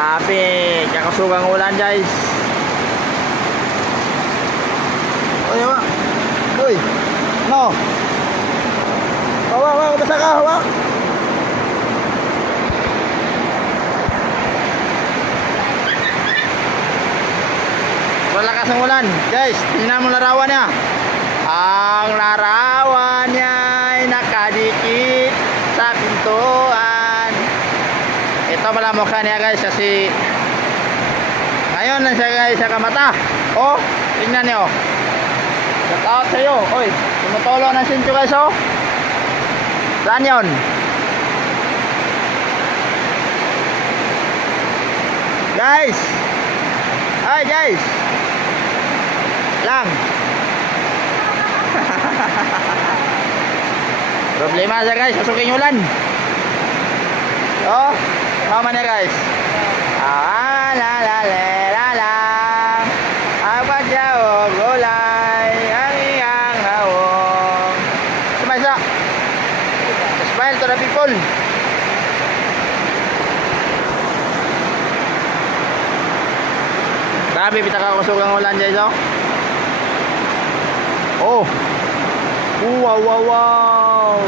Grabe, kakasugang ulan guys. Oy, hawa. Oy. No. Hawa, basta ka, hawa. Malakas ang ulan. Guys, tingnan mo larawan niya. Ang larawan niya ay nakadikit sa pintuan. Ito pala mukha niya guys kasi ngayon lang siya guys sa kamata. Oh, tingnan niyo. Shout out sa iyo. Oy, tumutulo ng sinto guys oh. Saan yun? Guys. Hi guys. Lang. Problema siya guys, pasukin yung ulan. Oh, mama niya guys. Ah, la la la la. Apa jauh gulay ang iyang nawong. Sumasa. Smile to the people. Grabe, pitaka-kusog ang ulan guys oh. Oh. Wow, wow, wow.